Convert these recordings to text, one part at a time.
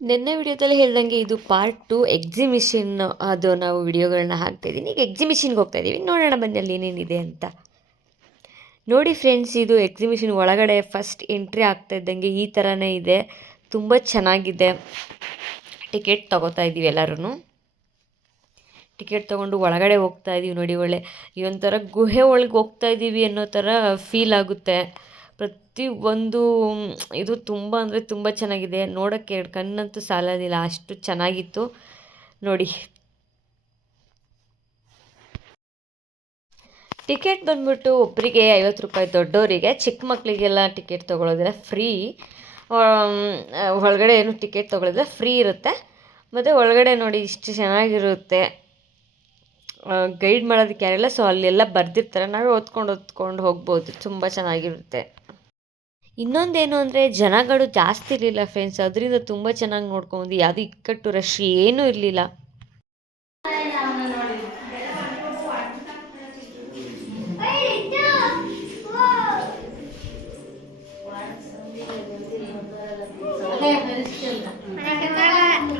ನಿನ್ನೆ ವಿಡಿಯೋದಲ್ಲಿ ಹೇಳ್ದಂಗೆ ಇದು ಪಾರ್ಟ್ 2 ಎಕ್ಸಿಬಿಷನ್. ಅದು ನಾವು ವಿಡಿಯೋಗಳನ್ನ ಹಾಕ್ತಾಯಿದ್ದೀನಿ. ಈಗ ಎಕ್ಸಿಬಿಷನ್ಗೆ ಹೋಗ್ತಾಯಿದ್ದೀವಿ, ನೋಡೋಣ ಬನ್ನಿ ಅಲ್ಲಿ ಏನೇನಿದೆ ಅಂತ. ನೋಡಿ ಫ್ರೆಂಡ್ಸ್, ಇದು ಎಕ್ಸಿಬಿಷನ್ ಒಳಗಡೆ ಫಸ್ಟ್ ಎಂಟ್ರಿ ಆಗ್ತಾ ಇದ್ದಂಗೆ ಈ ಥರನೇ ಇದೆ. ತುಂಬ ಚೆನ್ನಾಗಿದೆ. ಟಿಕೆಟ್ ತೊಗೋತಾ ಇದ್ದೀವಿ ಎಲ್ಲರೂ. ಟಿಕೆಟ್ ತೊಗೊಂಡು ಒಳಗಡೆ ಹೋಗ್ತಾ ಇದ್ದೀವಿ. ನೋಡಿ, ಒಳ್ಳೆ ಈ ಒಂಥರ ಗುಹೆ ಒಳಗೆ ಹೋಗ್ತಾ ಇದ್ದೀವಿ ಅನ್ನೋ ಥರ ಫೀಲ್ ಆಗುತ್ತೆ. ಪ್ರತಿಯೊಂದು ಇದು ತುಂಬ ಅಂದರೆ ತುಂಬ ಚೆನ್ನಾಗಿದೆ. ನೋಡೋಕ್ಕೆ ಎರಡು ಕಣ್ಣಂತೂ ಸಾಲೋದಿಲ್ಲ, ಅಷ್ಟು ಚೆನ್ನಾಗಿತ್ತು ನೋಡಿ. ಟಿಕೆಟ್ ಬಂದ್ಬಿಟ್ಟು ಒಬ್ಬರಿಗೆ 50 ರೂಪಾಯಿ, ದೊಡ್ಡವರಿಗೆ. ಚಿಕ್ಕ ಮಕ್ಕಳಿಗೆಲ್ಲ ಟಿಕೆಟ್ ತೊಗೊಳೋದಿಲ್ಲ, ಫ್ರೀ. ಒಳಗಡೆ ಏನು ಟಿಕೆಟ್ ತೊಗೊಳೋದಿಲ್ಲ, ಫ್ರೀ ಇರುತ್ತೆ. ಮತ್ತು ಒಳಗಡೆ ನೋಡಿ ಇಷ್ಟು ಚೆನ್ನಾಗಿರುತ್ತೆ. ಗೈಡ್ ಮಾಡೋದಕ್ಕೆ ಯಾರಿಲ್ಲ, ಸೊ ಅಲ್ಲೆಲ್ಲ ಬರೆದಿರ್ತಾರೆ, ನಾವೇ ಓದ್ಕೊಂಡು ಹೋಗ್ಬೋದು. ತುಂಬ ಚೆನ್ನಾಗಿರುತ್ತೆ. ಇನ್ನೊಂದೇನು ಅಂದರೆ ಜನಗಳು ಜಾಸ್ತಿ ಇರಲಿಲ್ಲ ಫ್ರೆಂಡ್ಸ್, ಅದರಿಂದ ತುಂಬ ಚೆನ್ನಾಗಿ ನೋಡ್ಕೊಂಡು, ಯಾವುದೂ ಇಕ್ಕಟ್ಟು ರಶ್ ಏನೂ ಇರಲಿಲ್ಲ.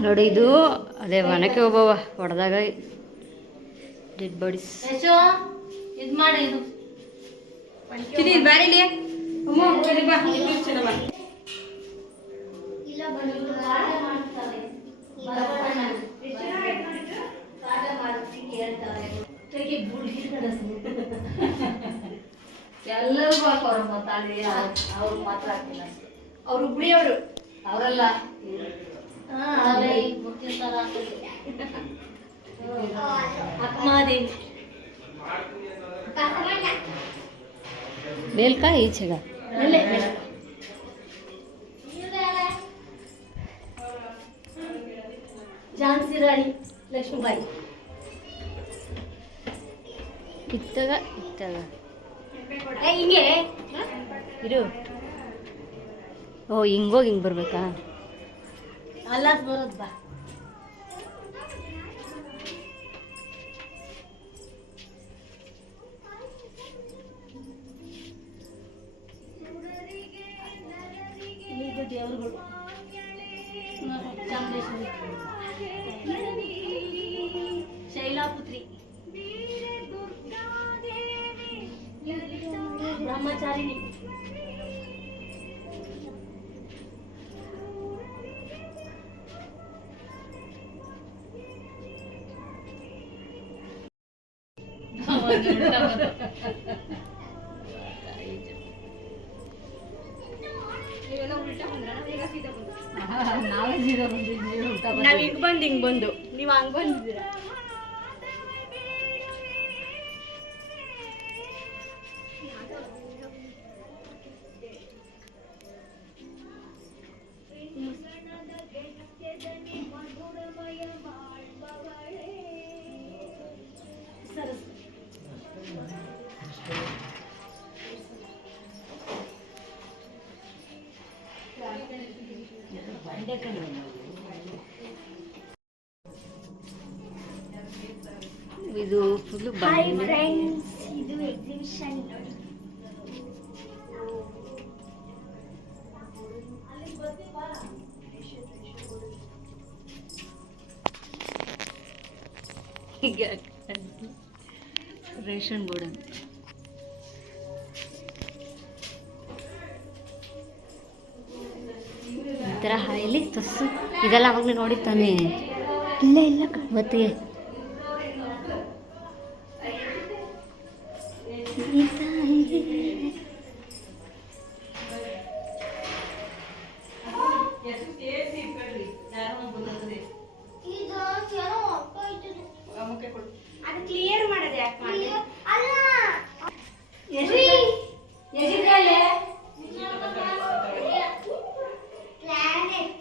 ನೋಡಿ, ಇದು ಅದೇ ಒನಕೆ ಓಬವ್ವ ಹೊಡೆದಾಗ ಡೆಡ್ ಬಾಡೀಸ್. ಇದು ಮಾಡಿ ಇದು ಎಲ್ಲರೂ ಅವ್ರ ಮಾತಾಡಿ ಅವ್ರು ಮಾತ್ರ ಹಾಕಿಲ್ಲ. ಅವ್ರು ಹುಬ್ಳಿಯವರು, ಅವರೆಲ್ಲ ಮೇಲ್ಕಾ ಈಚೆಗ ಝಾನ್ಸಿ ರಾಣಿ ಲಕ್ಷ್ಮೀಬಾಯಿ. ಇತ್ತಾಗ ಹಿಂಗೆ ಇರು. ಓ, ಹಿಂಗೋಗಿ ಹಿಂಗೆ ಬರ್ಬೇಕಾ? ಅಲ್ಲ ಬರೋದು ಬಾ. ಇದು ದೇವರುಗಳು, ಚಾಮುಂಡೇಶ್ವರಿ, ಶೈಲಾಪುತ್ರಿ, ಬ್ರಹ್ಮಚಾರಿಣಿ. ನಾವ್ ಹಿಂಗ್ ಬಂದು ನೀವು ಹಂಗ್ ಬಂದಿದ್ದೀರಾ. ಇದು ಫುಲ್ ಫ್ರೆಂಡ್ಸ್, ಇದು ಎಕ್ಸಿಬಿಷನ್ ನೋಡಿ. ಈಗ ರೇಷನ್ ಬೋರ್ಡ್ ಈ ಥರ ಹಾಯಲ್ಲಿ ತಸ್ಸು ಇದೆಲ್ಲ ಅವಾಗಲೇ ನೋಡಿತ್ತಾನೆ. ಇಲ್ಲ ಮತ್ತೆ ಅದು ಕ್ಲಿಯರ್ ಮಾಡೋದು ಯಾಕೆ ಮಾಡಿ ಅಲ್ಲ ಎಜಿದ್ರಲ್ಲೇ ಪ್ಲಾನೆಟ್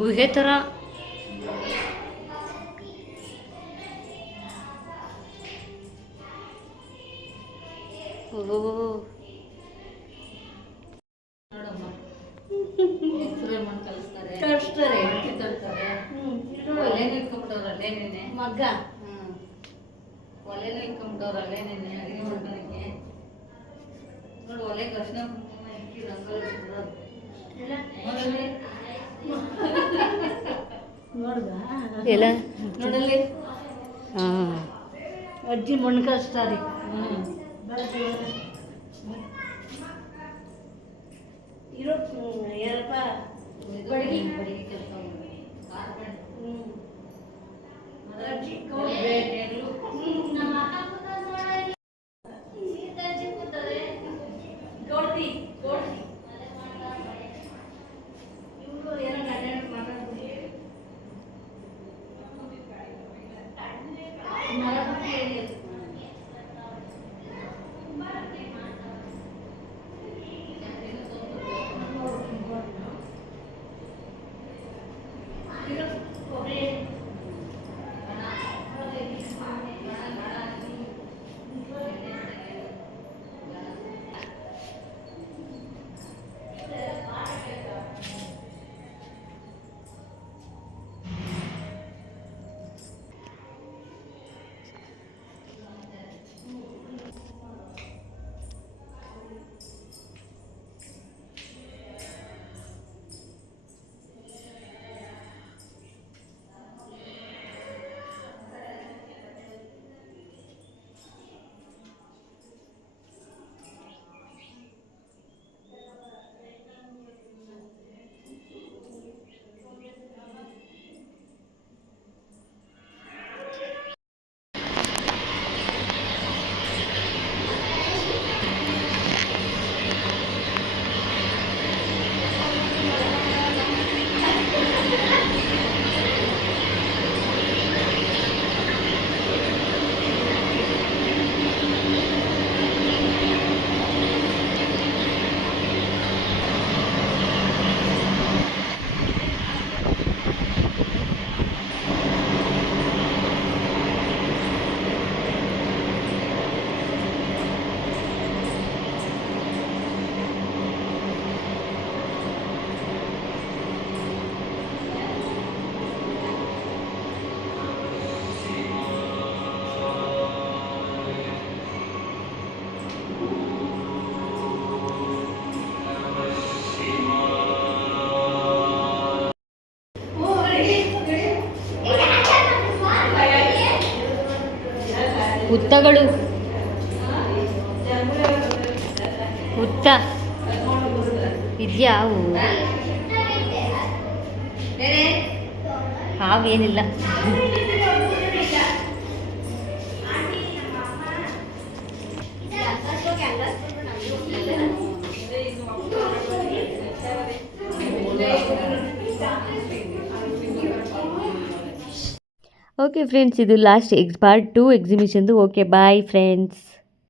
ಗುಹೆ ಥರ ಮಗ್ಗ ಒಲೆನೂ ಇಟ್ಕೊಂಡ್ಬಿಟ್ಟವ್ರಲ್ಲೇ ನೆನ್ನೆ ಅಡುಗೆ ಮಾಡ್ಕೊಳಕ್ಕೆ ನೋಡಿ ಒಲೆ ಕಷ್ಟ ಎಲ್ಲ ನೋಡಲ್ಲಿ ಹಾಂ ಅಜ್ಜಿ ಮಣ್ಣು ಕಳಿಸ್ತಾರೆ ಇರೋ ಏನಪ್ಪ ಬಡಗಿ ಕೆಲಸ ಅಜ್ಜಿ ಗೌಡ್ತಿ ಇವರು ಏನೋ ಮಾತಾಡ್ತೀವಿ ಹುತ್ತಗಳು ಹುತ್ತ ಇದೆಯಾ ಹಾವೇನಿಲ್ಲ ಓಕೆ ಫ್ರೆಂಡ್ಸ್, ಇದು ಲಾಸ್ಟ್ ಪಾರ್ಟ್ 2 ಎಕ್ಸಿಬಿಷನ್ದು. Okay bye friends.